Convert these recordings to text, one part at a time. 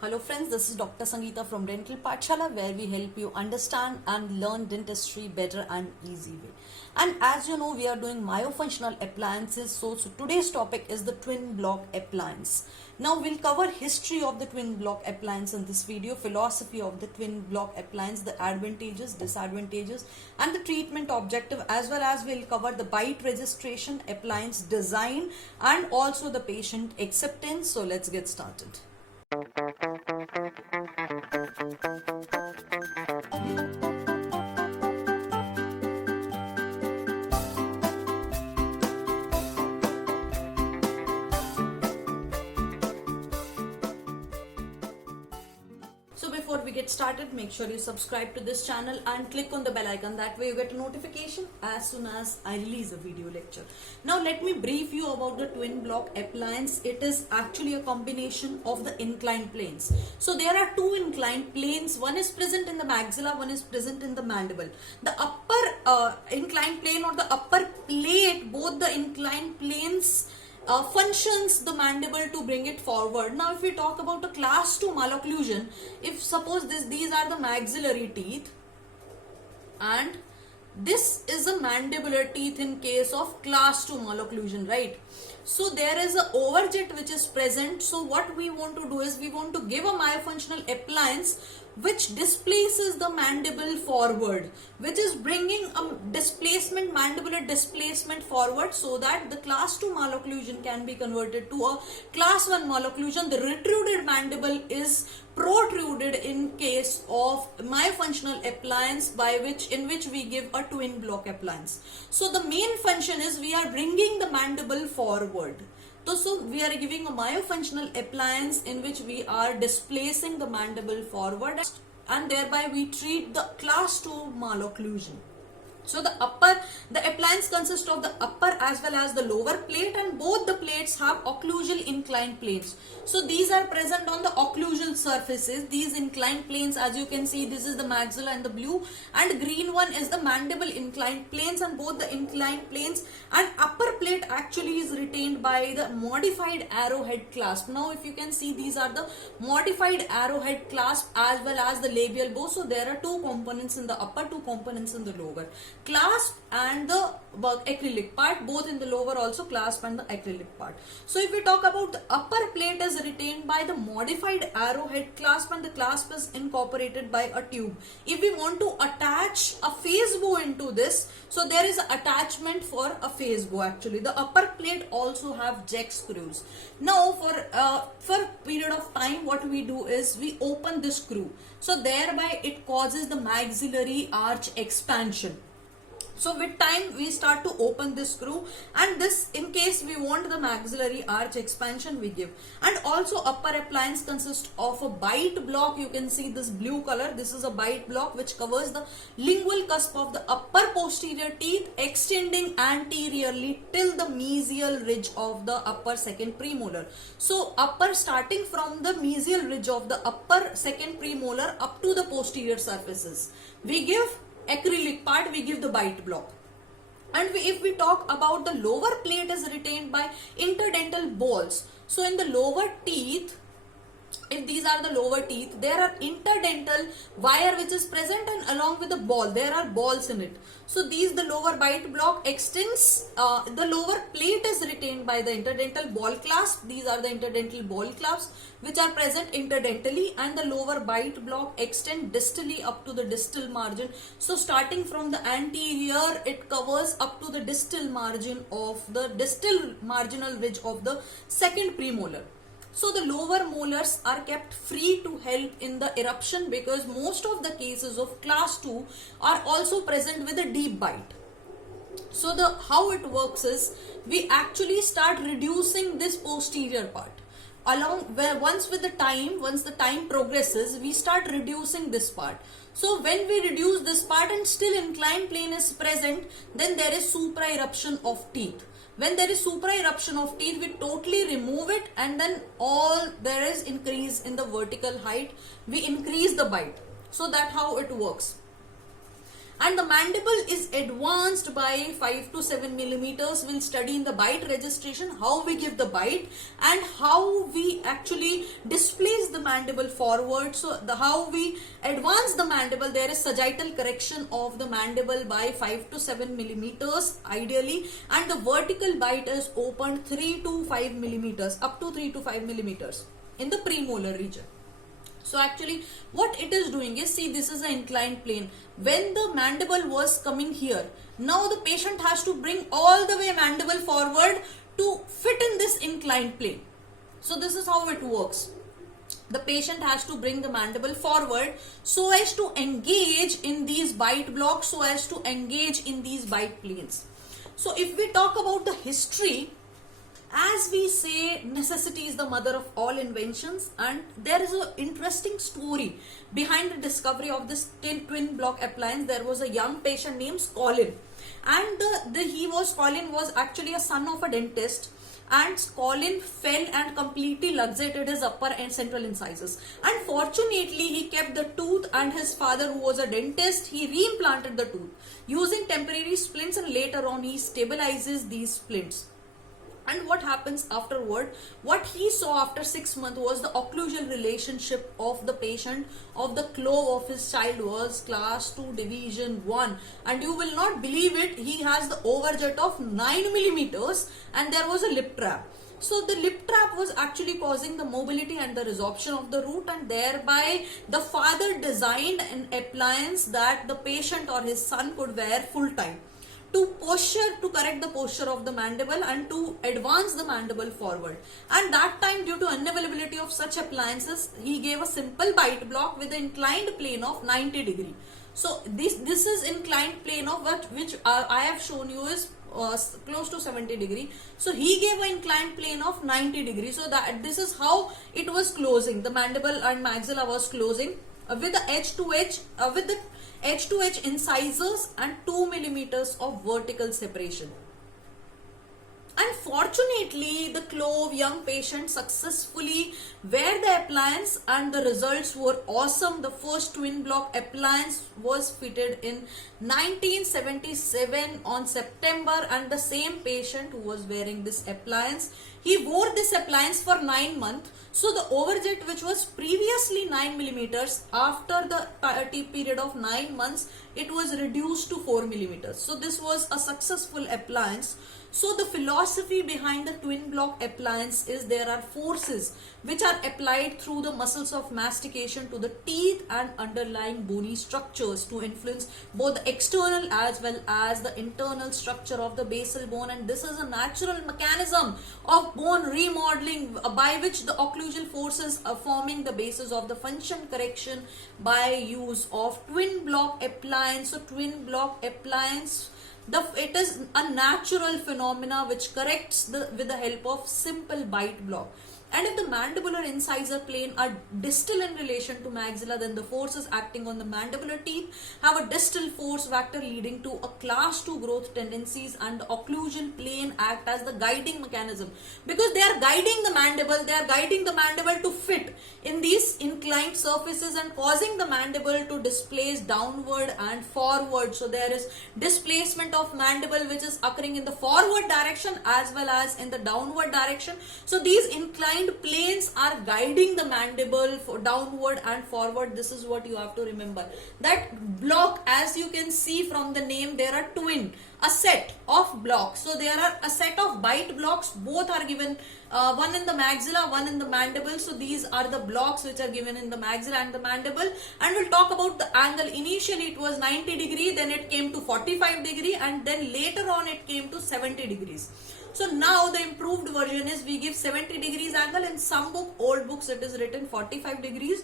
Hello friends, this is Dr. Sangeeta from Dental Pathshala, where we help you understand and learn dentistry better and easy way. And as you know, we are doing myofunctional appliances. So today's topic is the twin block appliance. Now we'll cover history of the twin block appliance in this video, philosophy of the twin block appliance, the advantages, disadvantages, and the treatment objective, as well as we'll cover the bite registration, appliance design, and also the patient acceptance. So let's get started. So before we get started, make sure you subscribe to this channel and click on the bell icon. That way you get a notification as soon as I release a video lecture. Now let me brief you about the twin block appliance. It is actually a combination of the inclined planes. So there are two inclined planes. One is present in the maxilla, one is present in the mandible. The upper inclined plane or the upper plate, both the inclined planes functions the mandible to bring it forward. Now if we talk about a class 2 malocclusion, if suppose these are the maxillary teeth and this is a mandibular teeth in case of class 2 malocclusion, right? So there is a overjet which is present. So what we want to do is we want to give a myofunctional appliance which displaces the mandible forward, which is bringing a displacement, mandibular displacement forward, so that the class 2 malocclusion can be converted to a class 1 malocclusion. The retruded mandible is protruded in case of myofunctional appliance in which we give a twin block appliance. So the main function is we are bringing the mandible forward. So we are giving a myofunctional appliance in which we are displacing the mandible forward, and thereby we treat the class 2 malocclusion. So the appliance consists of the upper as well as the lower plate, and both the plates have occlusal inclined planes. So these are present on the occlusal surfaces. These inclined planes, as you can see, this is the maxilla and the blue, and green one is the mandible inclined planes, and both the inclined planes and upper plate actually is retained by the modified arrowhead clasp. Now if you can see, these are the modified arrowhead clasp as well as the labial bow. So there are two components in the upper, two components in the lower. Clasp and the acrylic part, both in the lower also clasp and the acrylic part. So if we talk about the upper plate is retained by the modified arrowhead clasp, and the clasp is incorporated by a tube. If we want to attach a phase bow into this, so there is an attachment for a phase bow actually. The upper plate also have jack screws. Now for period of time, what we do is we open this screw. So thereby it causes the maxillary arch expansion. So with time we start to open this screw, and this, in case we want the maxillary arch expansion, we give. And also upper appliance consists of a bite block. You can see this blue color. This is a bite block which covers the lingual cusp of the upper posterior teeth, extending anteriorly till the mesial ridge of the upper second premolar. So upper, starting from the mesial ridge of the upper second premolar up to the posterior surfaces, we give acrylic part, we give the bite block. And if we talk about the lower plate is retained by interdental balls. So in the lower teeth, if these are the lower teeth, there are interdental wire which is present, and along with the ball, there are balls in it. So these, the lower bite block extends, the lower plate is retained by the interdental ball clasp. These are the interdental ball clasps which are present interdentally, and the lower bite block extend distally up to the distal margin. So starting from the anterior, it covers up to the distal margin of the distal marginal ridge of the second premolar. So the lower molars are kept free to help in the eruption, because most of the cases of class 2 are also present with a deep bite. So how it works is we actually start reducing this posterior part. Once the time progresses, we start reducing this part. So when we reduce this part and still inclined plane is present, then there is supra eruption of teeth. When there is supra eruption of teeth, we totally remove it, and then there is increase in the vertical height. We increase the bite. So that's how it works. and the mandible is advanced by 5 to 7 millimeters. We'll study in the bite registration how we give the bite and how we actually displace the mandible forward. So how we advance the mandible, there is sagittal correction of the mandible by 5 to 7 millimeters ideally, and the vertical bite is opened 3 to 5 millimeters, up to 3 to 5 millimeters in the premolar region. So actually what it is doing is, see, this is an inclined plane. When the mandible was coming here, now the patient has to bring all the way mandible forward to fit in this inclined plane. So this is how it works. The patient has to bring the mandible forward so as to engage in these bite blocks, so as to engage in these bite planes. So if we talk about the history, as we say, necessity is the mother of all inventions, and there is an interesting story behind the discovery of this twin block appliance. There was a young patient named Colin, and Colin was actually a son of a dentist, and Colin fell and completely luxated his upper and central incisors. Unfortunately, he kept the tooth, and his father, who was a dentist, he reimplanted the tooth using temporary splints, and later on he stabilizes these splints. And what happens afterward? What he saw after 6 months was the occlusal relationship of the patient, of the claw of his child, was class 2 division 1. And you will not believe it, he has the overjet of 9 millimeters, and there was a lip trap. So the lip trap was actually causing the mobility and the resorption of the root, and thereby the father designed an appliance that the patient or his son could wear full time, to correct the posture of the mandible and to advance the mandible forward. And that time, due to unavailability of such appliances, he gave a simple bite block with an inclined plane of 90 degree. So this is inclined plane of which I have shown you is close to 70 degree. So he gave an inclined plane of 90 degree. So that this is how it was closing. The mandible and maxilla was closing with the edge to edge incisors and 2 millimeters of vertical separation. Unfortunately, the Clove young patient successfully wear the appliance, and the results were awesome. The first twin block appliance was fitted in 1977 on September, and the same patient who was wearing this appliance, he wore this appliance for 9 months. So the overjet, which was previously 9 millimeters, after the period of 9 months, it was reduced to 4 millimeters. So this was a successful appliance. So the philosophy behind the twin block appliance is there are forces which are applied through the muscles of mastication to the teeth and underlying bony structures to influence both the external as well as the internal structure of the basal bone, and this is a natural mechanism of bone remodeling by which the occlusal forces are forming the basis of the function correction by use of twin block appliance. So twin block appliance, it is a natural phenomena which corrects with the help of simple bite block. And if the mandibular incisor plane are distal in relation to maxilla, then the forces acting on the mandibular teeth have a distal force vector leading to a class 2 growth tendencies, and the occlusal plane act as the guiding mechanism because they are guiding the mandible to fit in these inclined surfaces and causing the mandible to displace downward and forward. So there is displacement of mandible which is occurring in the forward direction as well as in the downward direction. So these inclined planes are guiding the mandible for downward and forward. This is what you have to remember. That block, as you can see from the name, there are twin, a set of blocks. So there are a set of bite blocks, both are given, one in the maxilla, one in the mandible. So these are the blocks which are given in the maxilla and the mandible, and we'll talk about the angle. Initially it was 90 degree, then it came to 45 degree, and then later on it came to 70 degrees. So now the improved version is we give 70 degrees angle. In some old books it is written 45 degrees.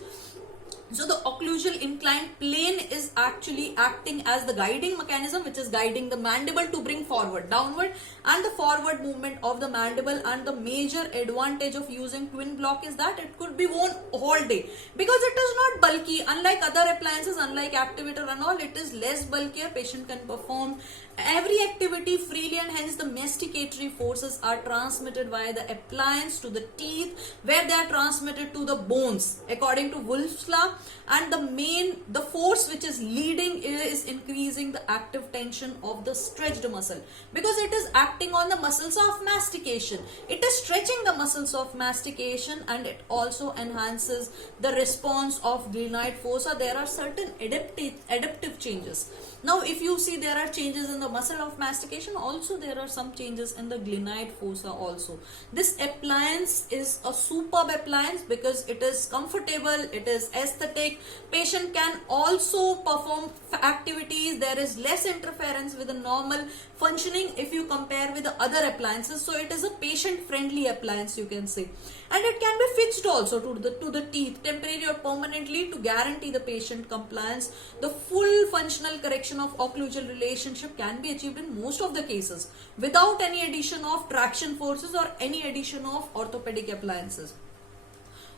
So the occlusal inclined plane is actually acting as the guiding mechanism which is guiding the mandible to bring forward, downward and the forward movement of the mandible. And the major advantage of using twin block is that it could be worn whole day because it is not bulky. Unlike other appliances, unlike activator and all, it is less bulkier. Patient can perform every activity freely, and hence the masticatory forces are transmitted via the appliance to the teeth, where they are transmitted to the bones. According to Wolff's law, and the force which is leading is increasing the active tension of the stretched muscle, because it is acting on the muscles of mastication. It is stretching the muscles of mastication, and it also enhances the response of glenoid fossa. There are certain adaptive changes. Now if you see, there are changes in the muscle of mastication, also there are some changes in the glenoid fossa also. This appliance is a superb appliance because it is comfortable, it is aesthetic, patient can also perform activities, there is less interference with the normal functioning if you compare with the other appliances. So it is a patient friendly appliance, you can say, and it can be fixed also to the teeth, temporarily or permanently, to guarantee the patient compliance. The full functional correction of occlusal relationship can be achieved in most of the cases without any addition of traction forces or any addition of orthopedic appliances.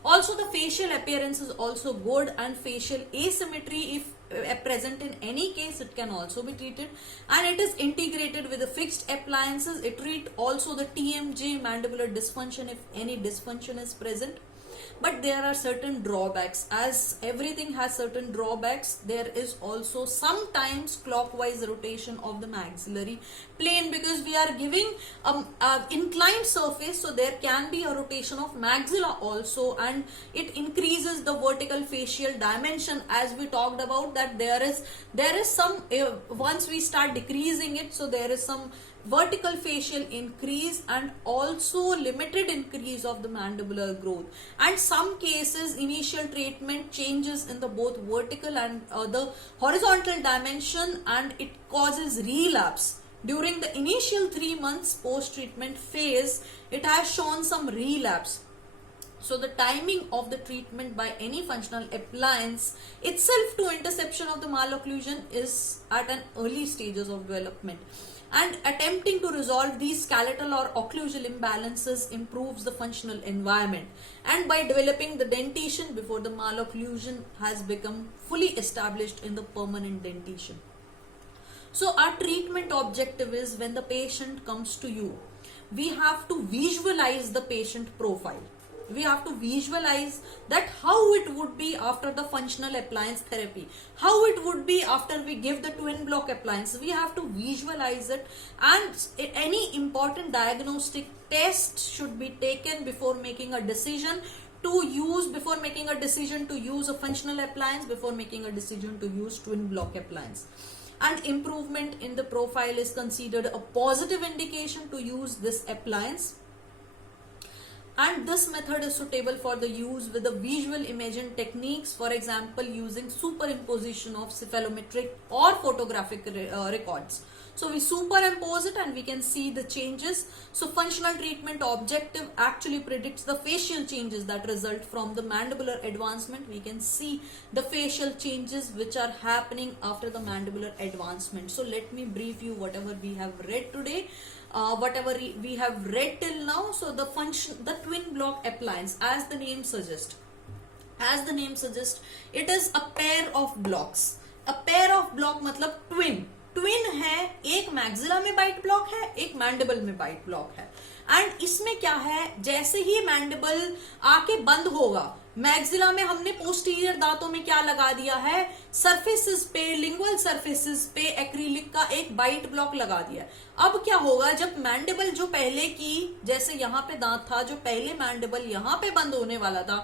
Also, the facial appearance is also good, and facial asymmetry, if present in any case, it can also be treated, and it is integrated with the fixed appliances. It treats also the TMJ, mandibular dysfunction, if any dysfunction is present. But there are certain drawbacks. As everything has certain drawbacks, there is also sometimes clockwise rotation of the maxillary plane, because we are giving inclined surface, so there can be a rotation of maxilla also, and it increases the vertical facial dimension, as we talked about, that there is some once we start decreasing it, so there is some vertical facial increase and also limited increase of the mandibular growth. And some cases, initial treatment changes in the both vertical and the horizontal dimension, and it causes relapse. During the initial 3 months post-treatment phase, it has shown some relapse. So the timing of the treatment by any functional appliance itself to interception of the malocclusion is at an early stages of development. And attempting to resolve these skeletal or occlusal imbalances improves the functional environment, and by developing the dentition before the malocclusion has become fully established in the permanent dentition. So our treatment objective is, when the patient comes to you, we have to visualize the patient profile. We have to visualize that how it would be after the functional appliance therapy, how it would be after we give the twin block appliance. We have to visualize it, and any important diagnostic test should be taken before making a decision to use, before making a decision to use a functional appliance, before making a decision to use twin block appliance. And improvement in the profile is considered a positive indication to use this appliance. And this method is suitable for the use with the visual imaging techniques, for example using superimposition of cephalometric or photographic records. So we superimpose it and we can see the changes. So functional treatment objective actually predicts the facial changes that result from the mandibular advancement. We can see the facial changes which are happening after the mandibular advancement. So let me brief you whatever we have read today. Whatever we have read till now. So the twin block appliance, as the name suggests, it is a pair of blocks. A pair of block मतलब twin है, एक maxilla में bite block है, एक mandible में bite block है. And इसमें क्या है, जैसे ही मैंडिबल आके बंद होगा, मैक्सिला में हमने पोस्टीरियर दांतों में क्या लगा दिया है, सरफेसेस पे, लिंगुअल सरफेसेस पे एक्रिलिक का एक बाइट ब्लॉक लगा दिया. अब क्या होगा, जब मैंडिबल जो पहले की, जैसे यहाँ पे दांत था, जो पहले मैंडिबल यहाँ पे बंद होने वाला था,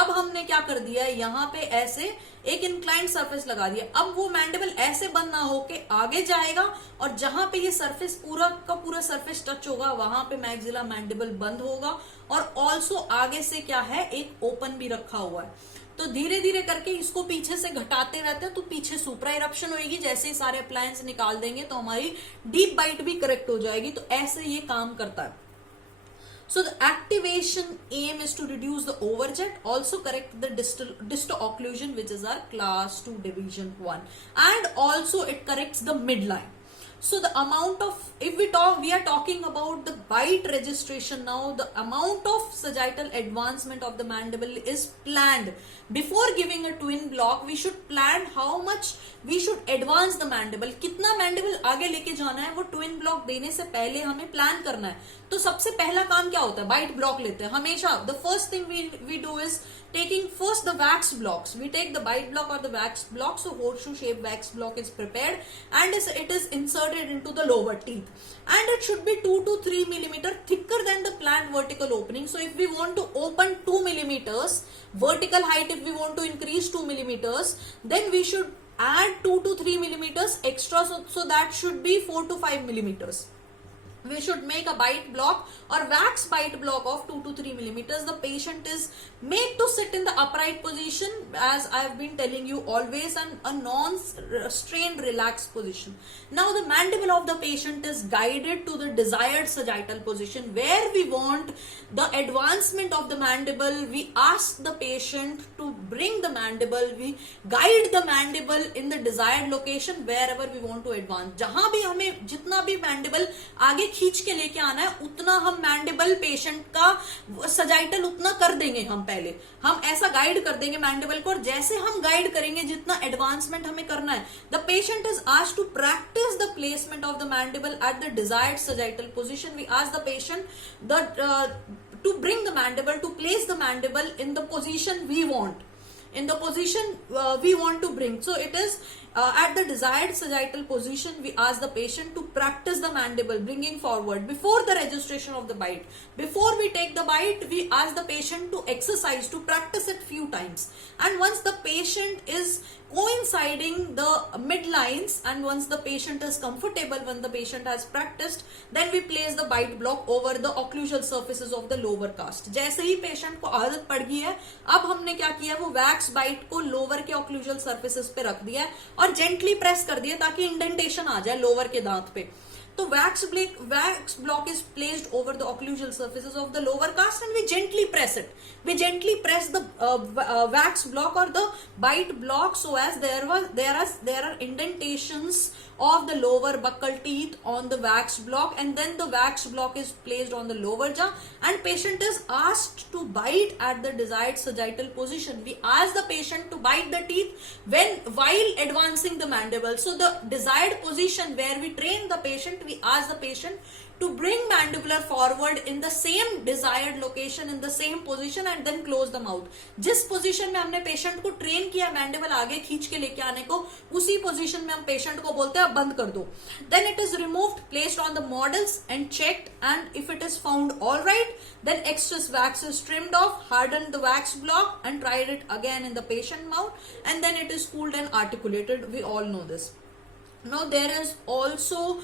अब हमने क्या कर दिया है, यहाँ पे ऐसे एक इंक्लाइंड सरफेस लगा दिया. अब वो मैंडिबल ऐसे बंद ना होके आगे जाएगा, और जहां पे ये सरफेस पूरा का पूरा सरफेस टच होगा, वहां पे मैक्सिला मैंडिबल बंद होगा. और ऑल्सो आगे से क्या है, एक ओपन भी रखा हुआ है. तो धीरे धीरे करके इसको पीछे से घटाते रहते हैं, तो पीछे सुप्रा इरप्शन होगी. जैसे ही सारे अप्लायंस निकाल देंगे तो हमारी डीप बाइट भी करेक्ट हो जाएगी. तो ऐसे ये काम करता है. So the activation aim is to reduce the overjet, also correct the distal occlusion, which is our class 2 division 1, and also it corrects the midline. So the amount of, if we are talking about the bite registration now, the amount of sagittal advancement of the mandible is planned. Before giving a twin block, we should plan how much we should advance the mandible. कितना mandible आगे लेके जाना है, वो twin block देने से पहले हमें plan करना है. तो सबसे पहला काम क्या होता है, बाइट ब्लॉक लेते हैं हमेशा. The first thing we do is taking first the wax blocks. We take the bite block or the wax block. So horseshoe shaped wax block is prepared and it is inserted into the lower teeth, and it should be 2 to 3 millimeter thicker than the planned vertical opening. So if we want to open 2 millimeters vertical height, if we want to increase 2 millimeters, then we should add 2 to 3 millimeters extra, so that should be 4 to 5 millimeters. We should make a bite block or wax bite block of 2 to 3 millimeters. The patient is made to sit in the upright position, as I have been telling you always, and a non-strained relaxed position. Now the mandible of the patient is guided to the desired sagittal position. Where we want the advancement of the mandible, we ask the patient to bring the mandible, we guide the mandible in the desired location wherever we want to advance. जहां भी हमें जितना भी mandible आगे खींच के लेके आना है, उतना हम मैंडिबल पेशेंट का सजाइटल उतना कर देंगे. हम ऐसा गाइड कर देंगे मैंडिबल को, और जैसे हम गाइड करेंगे जितना एडवांसमेंट हमें करना है, the patient is asked to practise the placement of the mandible at the desired sagittal position. We ask the patient to bring the mandible, to place the mandible in the position we want, we want to bring. So it is at the desired sagittal position. We ask the patient to practice the mandible bringing forward before the registration of the bite. Before we take the bite, we ask the patient to exercise, to practice it few times. And once the patient is coinciding the midlines, and once the patient is comfortable, when the patient has practiced, then we place the bite block over the occlusal surfaces of the lower cast. जैसे ही patient को आदत पड़ गई है, अब हमने क्या किया, वो वैक्स बाइट को लोअर के occlusal surfaces पे रख दिया है और जेंटली प्रेस कर दिया ताकि इंडेंटेशन आ जाए लोअर के दांत पे. तो wax block is placed over the occlusal surfaces of the lower cast, and we gently press it. We gently press the wax block or the bite block so as there are indentations of the lower buccal teeth on the wax block, and then the wax block is placed on the lower jaw, and patient is asked to bite at the desired sagittal position. We ask the patient to bite the teeth while advancing the mandible. So the desired position where we train the patient, we ask the patient to bring mandibular forward in the same desired location, in the same position, and then close the mouth. जिस position में हमने patient को train किया mandible आगे खींच के लेके आने को, उसी पोजीशन में हम पेशेंट को बोलते हैं अब बंद कर दो. Then it is removed, placed on the models and checked, and if it is found all right, then excess wax is trimmed off, hardened the wax block and tried it again in the patient mouth, and then it is cooled and articulated. We all know this. Now there is also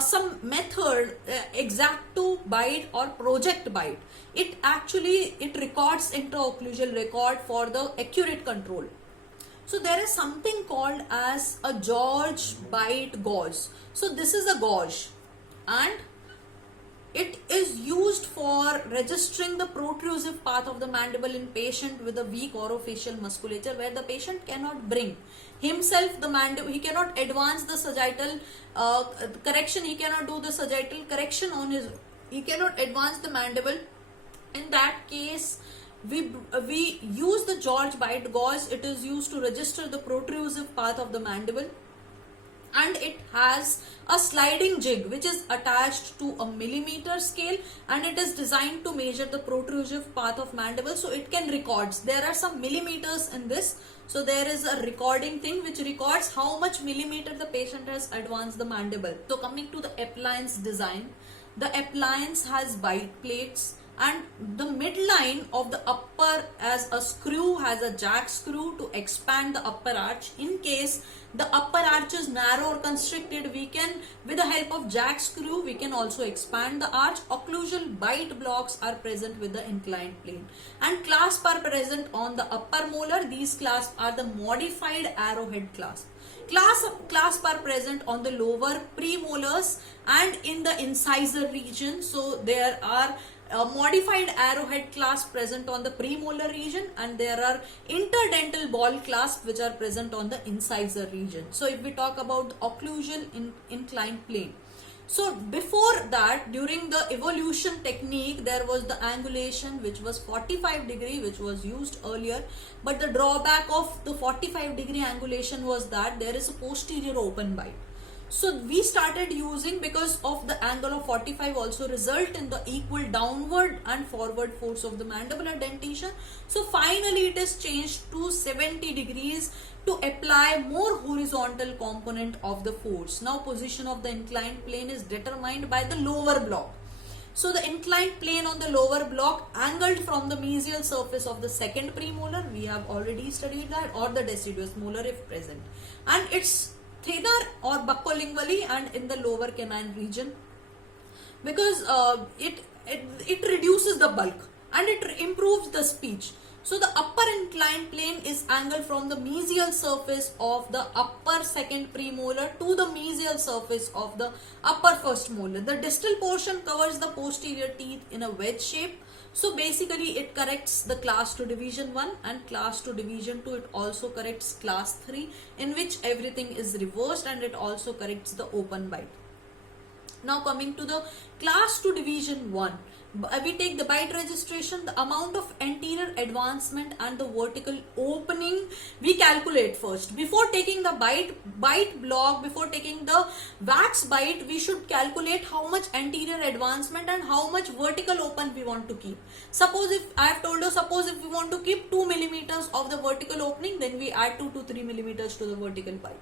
some method, exacto bite or project bite. It records intraocclusal record for the accurate control. So there is something called as a George bite gauge. So this is a gauge, and it is used for registering the protrusive path of the mandible in patient with a weak orofacial musculature, where the patient cannot bring himself the mandible, he cannot advance the sagittal correction, he cannot do the sagittal correction on his, he cannot advance the mandible. In that case, we use the George bite gauge. It is used to register the protrusive path of the mandible, and it has a sliding jig which is attached to a millimeter scale, and it is designed to measure the protrusive path of mandible, so it can record. There are some millimeters in this, so there is a recording thing which records how much millimeter the patient has advanced the mandible. So coming to the appliance design, the appliance has bite plates, and the midline of the upper as a screw has a jack screw to expand the upper arch. In case the upper arch is narrow or constricted, we can, with the help of jack screw, we can also expand the arch. Occlusal bite blocks are present with the inclined plane, and clasps are present on the upper molar. These clasps are the modified arrowhead clasp. Clasps are present on the lower premolars and in the incisor region. So there are modified arrowhead clasp present on the premolar region, and there are interdental ball clasp which are present on the incisor region. So if we talk about the occlusal inclined plane, so before that, during the evolution technique, there was the angulation which was 45 degree, which was used earlier, but the drawback of the 45 degree angulation was that there is a posterior open bite. So we started using, because of the angle of 45 also result in the equal downward and forward force of the mandibular dentation. So finally it is changed to 70 degrees to apply more horizontal component of the force. Now position of the inclined plane is determined by the lower block. So the inclined plane on the lower block angled from the mesial surface of the second premolar, we have already studied that, or the deciduous molar if present, and it's thinner or buccolingually and in the lower canine region, because it reduces the bulk and it improves the speech. So the upper inclined plane is angled from the mesial surface of the upper second premolar to the mesial surface of the upper first molar. The distal portion covers the posterior teeth in a wedge shape. So basically it corrects the class 2 division 1 and class 2 division 2. It also corrects class 3, in which everything is reversed, and it also corrects the open bite. Now coming to the class 2 division 1, we take the bite registration, the amount of anterior advancement and the vertical opening we calculate first. Before taking the bite block, before taking the wax bite, we should calculate how much anterior advancement and how much vertical open we want to keep. Suppose if I have told you, suppose if we want to keep 2 millimeters of the vertical opening, then we add 2 to 3 millimeters to the vertical bite.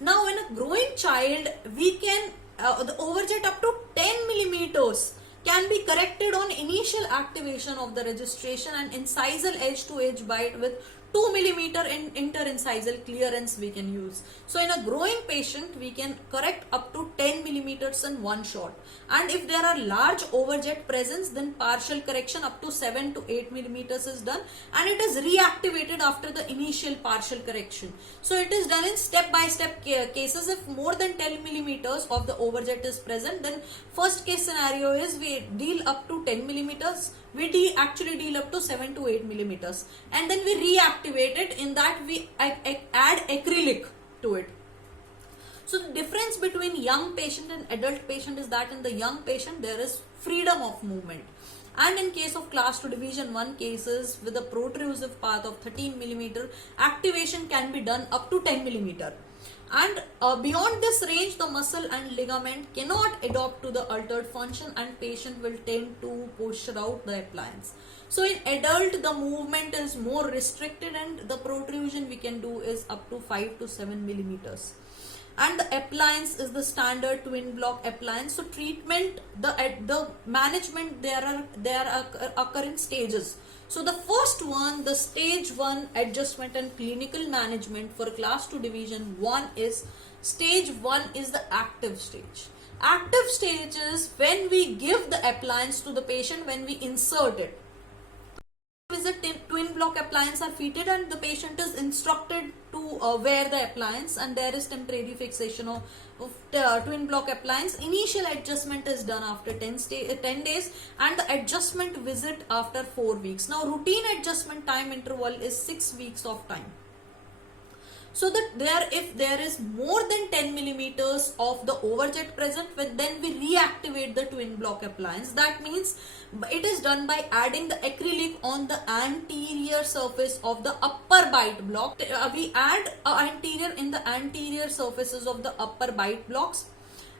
Now in a growing child, we can the overjet up to 10 millimeters can be corrected on initial activation of the registration, and incisal edge to edge bite with 2 millimeter in interincisal clearance we can use. So in a growing patient, we can correct up to 10 millimeters in one shot. And if there are large overjet presence, then partial correction up to 7 to 8 millimeters is done, and it is reactivated after the initial partial correction. So it is done in step-by-step cases. If more than 10 millimeters of the overjet is present, then first case scenario is we deal up to 10 millimeters. We actually deal up to 7 to 8 millimeters, and then we reactivate it. In that we add acrylic to it. So the difference between young patient and adult patient is that in the young patient there is freedom of movement, and in case of class 2 division 1 cases with a protrusive path of 13 millimeter, activation can be done up to 10 millimeter. And beyond this range, the muscle and ligament cannot adapt to the altered function, and patient will tend to posture out the appliance. So in adult, the movement is more restricted, and the protrusion we can do is up to 5 to 7 millimeters. And the appliance is the standard twin block appliance. So treatment, the management, there are occurring stages. So the first one, the stage 1 adjustment and clinical management for class 2 division 1 is, stage 1 is the active stage. Active stage is when we give the appliance to the patient, when we insert it. Is a twin block appliance are fitted, and the patient is instructed to wear the appliance, and there is temporary fixation of twin block appliance. Initial adjustment is done after 10 days, and the adjustment visit after 4 weeks. Now routine adjustment time interval is 6 weeks of time. So that if there is more than 10 millimeters of the overjet present, then we reactivate the twin block appliance. That means it is done by adding the acrylic on the anterior surface of the upper bite block. We add anterior in the anterior surfaces of the upper bite blocks.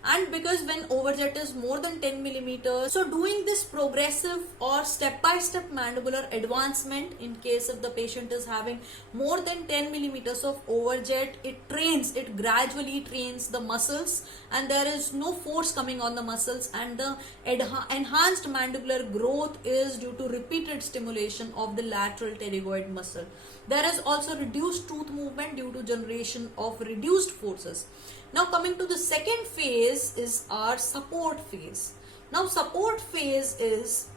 And because when overjet is more than 10 millimeters, so doing this progressive or step-by-step mandibular advancement, in case if the patient is having more than 10 millimeters of overjet, it gradually trains the muscles, and there is no force coming on the muscles, and the enhanced mandibular growth is due to repeated stimulation of the lateral pterygoid muscle. There is also reduced tooth movement due to generation of reduced forces. Now coming to the second phase is our support phase. Now support phase is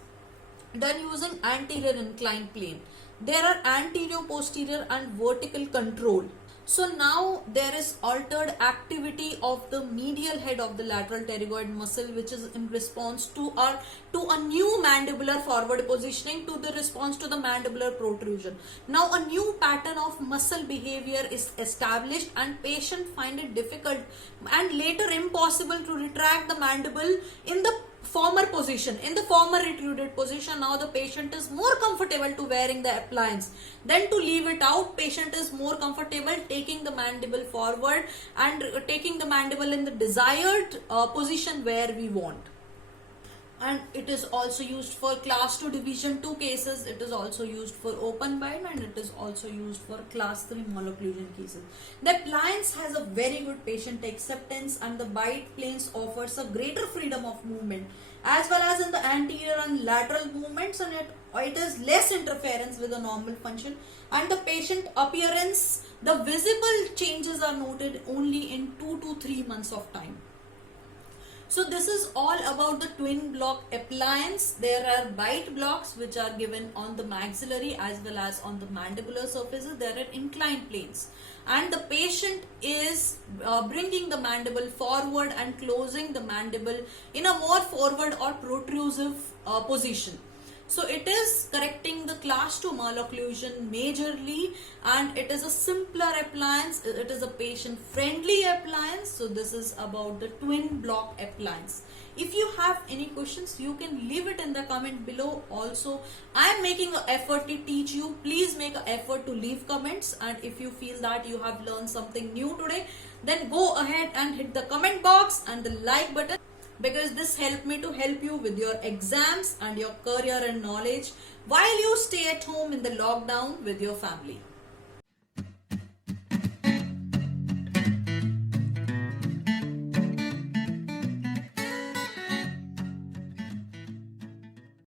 done using anterior inclined plane. There are anterior, posterior and vertical control. So now there is altered activity of the medial head of the lateral pterygoid muscle, which is in response to a new mandibular forward positioning, to the response to the mandibular protrusion. Now a new pattern of muscle behavior is established, and patient find it difficult and later impossible to retract the mandible in the former position. In the former retruded position, now the patient is more comfortable to wearing the appliance. Then to leave it out, patient is more comfortable taking the mandible forward and taking the mandible in the desired position where we want. And it is also used for class 2 division 2 cases. It is also used for open bite, and it is also used for class 3 malocclusion cases. The appliance has a very good patient acceptance, and the bite planes offers a greater freedom of movement as well as in the anterior and lateral movements, and it is less interference with the normal function, and the patient appearance, the visible changes are noted only in 2 to 3 months of time. So this is all about the twin block appliance. There are bite blocks which are given on the maxillary as well as on the mandibular surfaces. There are inclined planes, and the patient is bringing the mandible forward and closing the mandible in a more forward or protrusive position. So it is correcting the class 2 malocclusion majorly, and it is a simpler appliance. It is a patient friendly appliance. So this is about the twin block appliance. If you have any questions, you can leave it in the comment below. Also, I am making an effort to teach you. Please make an effort to leave comments, and if you feel that you have learned something new today, then go ahead and hit the comment box and the like button, because this helped me to help you with your exams and your career and knowledge while you stay at home in the lockdown with your family.